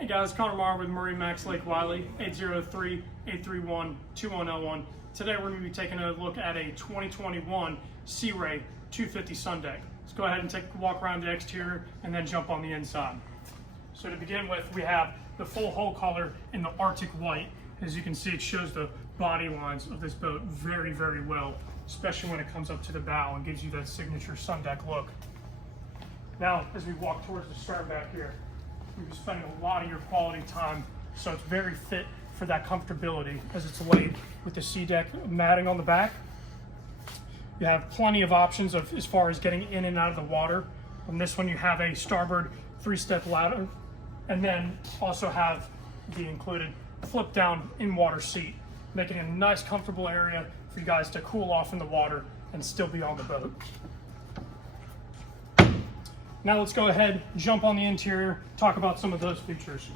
Hey guys, Connor Marr with MarineMax Lake Wylie, 803-831-2101. Today we're going to be taking a look at a 2021 Sea Ray 250 sun deck. Let's go ahead and take a walk around the exterior and then jump on the inside. So to begin with, we have the full hull color in the Arctic white. As you can see, it shows the body lines of this boat very, very well, especially when it comes up to the bow and gives you that signature sun deck look. Now, as we walk towards the stern back here, we'll be spending a lot of your quality time, so it's very fit for that comfortability as it's laid with the sea deck matting on the back. You have plenty of options as far as getting in and out of the water. On this one, you have a starboard 3-step ladder, and then also have the included flip down in water seat, making it a nice comfortable area for you guys to cool off in the water and still be on the boat. Now let's go ahead, jump on the interior, talk about some of those features.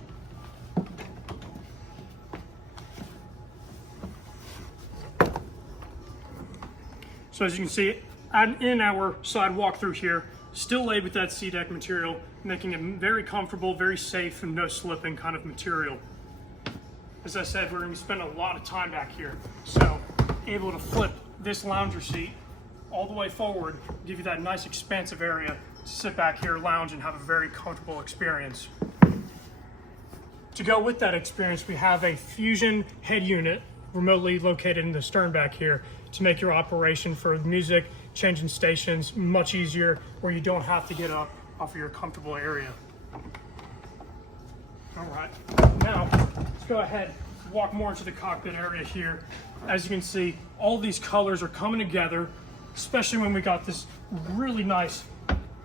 So as you can see, in our side walkthrough here, still laid with that sea deck material, making it very comfortable, very safe, and no slipping kind of material. As I said, we're going to be spending a lot of time back here, so able to flip this lounger seat all the way forward, give you that nice expansive area to sit back here, lounge, and have a very comfortable experience. To go with that experience, we have a Fusion head unit remotely located in the stern back here to make your operation for music, changing stations much easier, where you don't have to get up off of your comfortable area. All right, now let's go ahead and walk more into the cockpit area here. As you can see, all these colors are coming together, especially when we got this really nice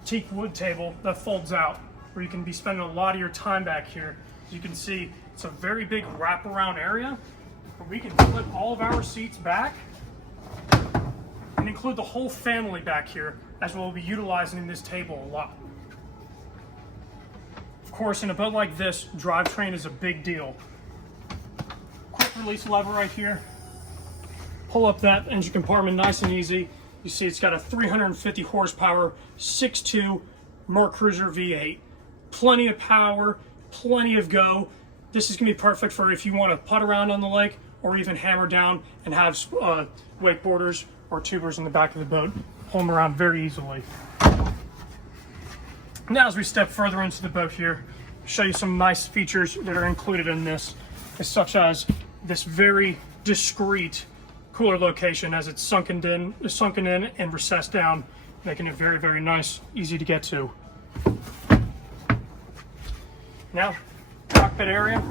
teak wood table that folds out, where you can be spending a lot of your time back here. As you can see, it's a very big wraparound area where we can flip all of our seats back and include the whole family back here, as we'll be utilizing this table a lot. Of course, in a boat like this, drivetrain is a big deal. Quick release lever right here. Pull up that engine compartment nice and easy. You see it's got a 350 horsepower, 6.2 MerCruiser V8. Plenty of power, plenty of go. This is gonna be perfect for if you wanna putt around on the lake or even hammer down and have wakeboarders or tubers in the back of the boat. Pull them around very easily. Now as we step further into the boat here, show you some nice features that are included in this, such as this very discreet cooler location, as it's sunken in and recessed down, making it very, very nice, easy to get to. Now, cockpit area,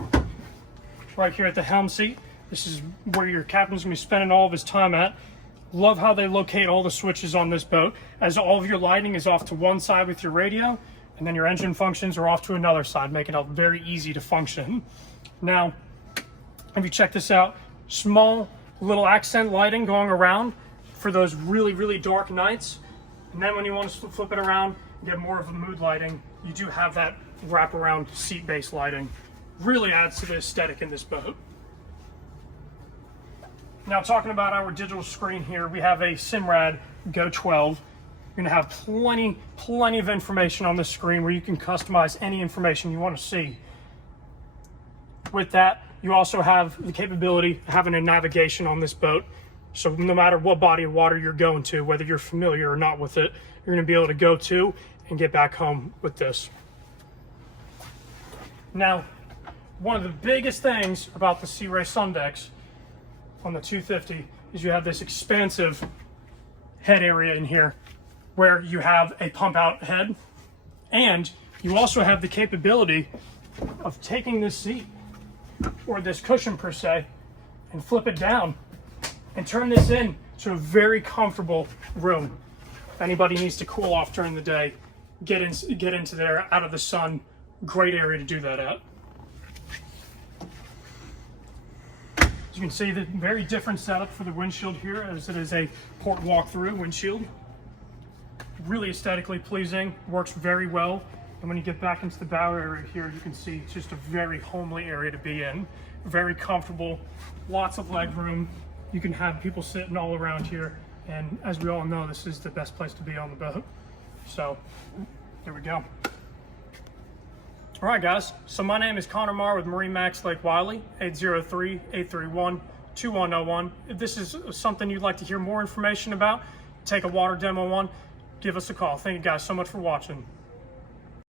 right here at the helm seat. This is where your captain's gonna be spending all of his time at. Love how they locate all the switches on this boat, as all of your lighting is off to one side with your radio, and then your engine functions are off to another side, making it very easy to function. Now, if you check this out, small little accent lighting going around for those really, really dark nights. And then when you want to flip it around and get more of a mood lighting, you do have that wraparound seat base lighting. Really adds to the aesthetic in this boat. Now talking about our digital screen here, we have a Simrad Go 12. You're gonna have plenty of information on the screen where you can customize any information you want to see. With that, you also have the capability of having a navigation on this boat. So no matter what body of water you're going to, whether you're familiar or not with it, you're gonna be able to go to and get back home with this. Now, one of the biggest things about the Sea Ray sun decks on the 250 is you have this expansive head area in here where you have a pump out head, and you also have the capability of taking this seat, or this cushion per se, and flip it down and turn this in to a very comfortable room. If anybody needs to cool off during the day, get into there, out of the sun, great area to do that at. As you can see, the very different setup for the windshield here, as it is a port walk-through windshield. Really aesthetically pleasing, works very well. And when you get back into the bow area here, you can see it's just a very homely area to be in. Very comfortable, lots of leg room. You can have people sitting all around here. And as we all know, this is the best place to be on the boat. So, there we go. All right, guys. So my name is Connor Marr with MarineMax Lake Wylie, 803-831-2101. If this is something you'd like to hear more information about, take a water demo on, give us a call. Thank you guys so much for watching.